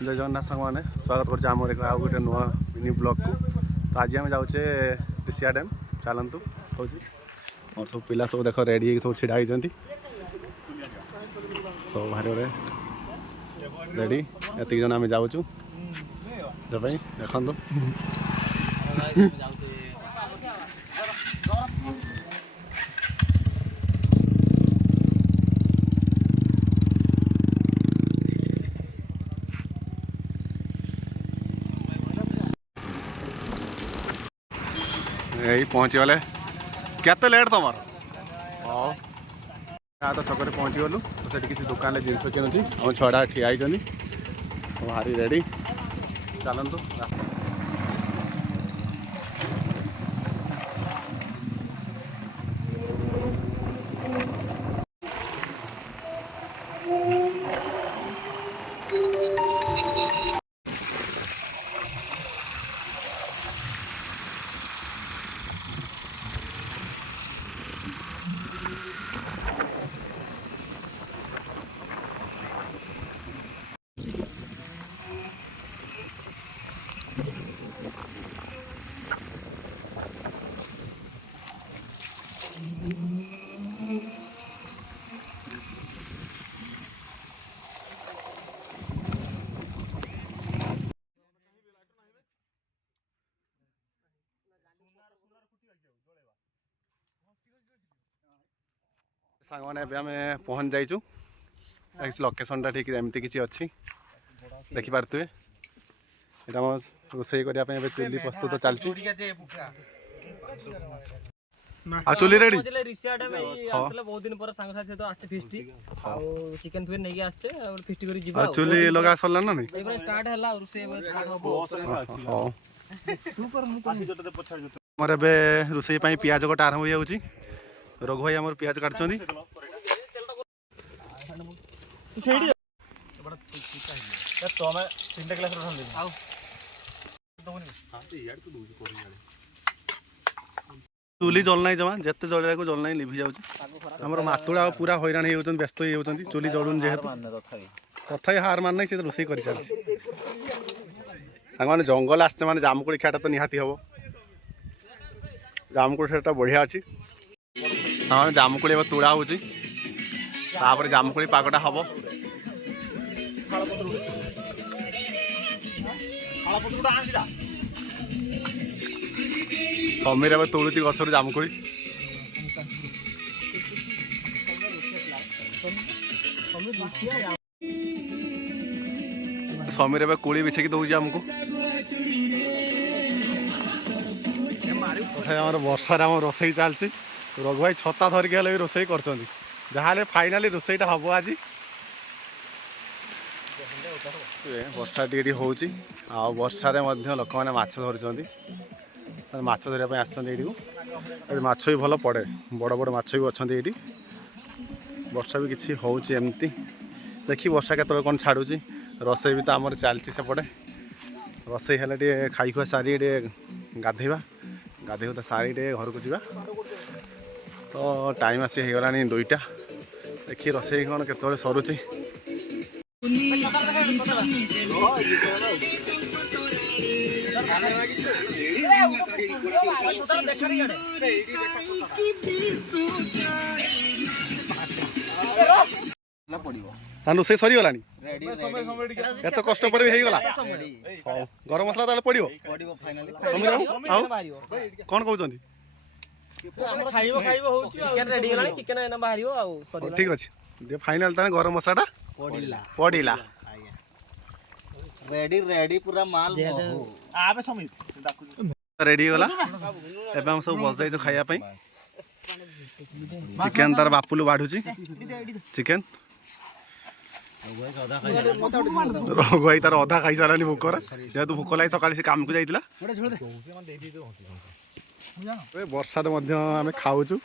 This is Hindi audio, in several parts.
जय जगन्नाथ सांग मैंने स्वागत कर आउ गोटे नुआ मिनी ब्लॉग को। तो आज आम जाऊे ऋषिया डैम चलतु हूँ और सब पिला सब देख रेडी सब छिड़ा होती सब बाहर रेडी एतिक जन आम जाऊँ देखु यही पहुँची गले केते लेट तुम हाँ तो छक पहुँची गलु तो से किसी दुकान में जिनस किणुची हम छड़ा ठिया भारी रेडी चलतु सांग मैंने पहुँच जाइचु लोकेशन टा ठीक एमती किसी अच्छी देखिपे यहाँ रोसई करने चुली प्रस्तुत चलती चुली रेडी बहुत दिन पर सांग साथी तो आछे फिस्टी आ चिकन फिर नहीं आछे और फिस्टी करी जीवा चुली लगा सरला ना नहीं एबरा स्टार्ट हला और से स्टार्ट हो हां तू कर मु कासी जटे पछा हमर बे रोसई पई प्याज कटा आरंभ हो जाउची रघु भाई हमर प्याज काटछोंदी सेडी बड़ा तो हमें 3 ग्लास रखन दे आओ हां तो यार तो दूजी कोरी यार चुली जल ना जमा जिते जल्ला को जल ना लिभि जाऊँ मातुड़ा पूरा हैरान हो व्यस्त हो चुली जलुन जेहेतु तथा हार मान से रोसे कर सांग जंगल आसचे माने जामुकोड़ी खाटा तो निहाती हम जामुकोड़ी खेटा बढ़िया अच्छी सांग जामुकोड़ी तुड़ा हो जामुकोड़ी पागटा हम समीर ए तोड़ुची गचर जामुकोड़ी समीर ए कोड़ी बिछेकी दौर आमको वर्षार आम रोसई चलती रघु भाई छता धरिक भी रोसई कर फाइनाली रोसईटा हम आज वर्षा टी हूँ आ वर्षार लोक मैंने माछ धरुंच माछ धरने आसछी माछ भी भल पड़े बड़ बड़ माछ भी अच्छा ये वर्षा भी किसी होमती देखी वर्षा के कौन छाड़ू रोसई भी तो आमर चलती सेपटे रोसई है खाई खुआ सारी गाधेवा गाधे तो सारी घर को जा तो टाइम आसी होगा 2टा देखी रोसई कौन के सरुची रोसई सरीगला एत कष्ट पर भी होगा गरम मसला ताले पड़ो कौन कहते ठीक अच्छे फाइनाल गरम मसला पड़ा रेडी रेडी पूरा माल आबे समीर रेडी गला एबे हम सब बस जाइछो खाया पई चिकन तार बापुलु बाढुची चिकन रघु भाई तार अधा खाई सारानी भोकर जेहेतु भोक लगी सकाल से काम को जाइतिला वर्षा आम खाऊचु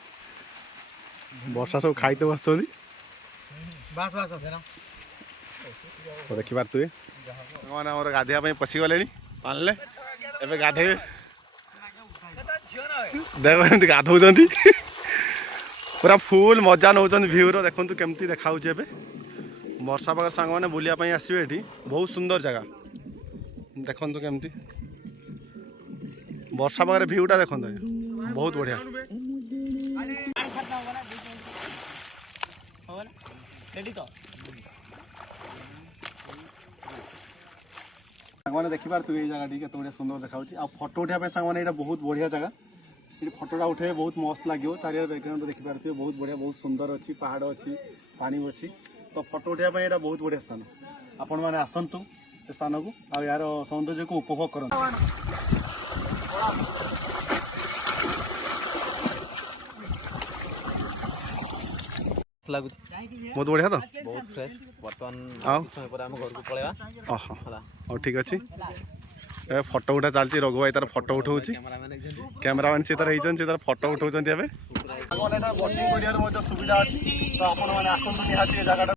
वर्षा सब खाईते बस देखी पारे मैंने आम गाधे पशिगले पाने एवं गाधे देख गाधौ पूरा फुल मजा नौ भ्यू देखु केमती देखा ବର୍ଷା ପାଗ ସାଙ୍ଗମାନେ ବୁଲିବା ପାଇଁ ଆସିବେ ଏଠି ବହୁତ ସୁନ୍ଦର ଜାଗା ଦେଖନ୍ତୁ କେମିତି ବର୍ଷା ପାଗରେ ଭିୟୁଟା ଦେଖନ୍ତୁ ବହୁତ ବଢ଼ିଆ। ସାଙ୍ଗମାନେ ଦେଖିପାରୁଥିବେ ଏଇ ଜାଗାଟି କେତେ ବଢ଼ିଆ ସୁନ୍ଦର ଦେଖାଯାଉଛି ଆଉ ଫଟୋ ଉଠାଇବା ପାଇଁ ସାଙ୍ଗମାନେ ଏଇଟା ବହୁତ ବଢ଼ିଆ ଜାଗା। ଏଠି ଫଟୋଟା ଉଠାଇବେ ବହୁତ ମସ୍ତ ଲାଗିବ ଚାରିଆଡ଼େ ଦେଖିପାରୁଥିବେ ବହୁତ ବଢ଼ିଆ ବହୁତ ସୁନ୍ଦର ଅଛି ପାହାଡ଼ ଅଛି ପାଣି ଅଛି ତ ଫଟୋ ଉଠାଇବା ପାଇଁ ଏଇଟା ବହୁତ ବଢ଼ିଆ ସ୍ଥାନ ଆପଣମାନେ ଆସନ୍ତୁ ଏ ସ୍ଥାନକୁ ଆଉ ଏହାର ସୌନ୍ଦର୍ଯ୍ୟକୁ ଉପଭୋଗ କରନ୍ତୁ। ଲାଗୁଛି ବହୁତ ବଢ଼ିଆ ତ ବହୁତ ଫ୍ରେଶ। ବର୍ତ୍ତମାନ ଆଉ କିଛି ସମୟ ପରେ ଆମେ ଘରକୁ ପଳେଇବା। ଓହୋ ହଉ ଠିକ୍ ଅଛି ଏବେ ଫଟୋ ଉଠା ଚାଲିଛି ରଘୁ ଭାଇ ତାର ଫଟୋ ଉଠାଉଛି କ୍ୟାମେରାମ୍ୟାନ୍ ସିଏ ତାର ହେଇଛନ୍ତି ସିଏ ତାର ଫଟୋ ଉଠାଉଛନ୍ତି ଏବେ। ବୋଟିଂ କରିବାର ମଧ୍ୟ ସୁବିଧା ଅଛି ତ ଆପଣମାନେ ଆସନ୍ତୁ ନିହାତି ଏ ଜାଗାଟା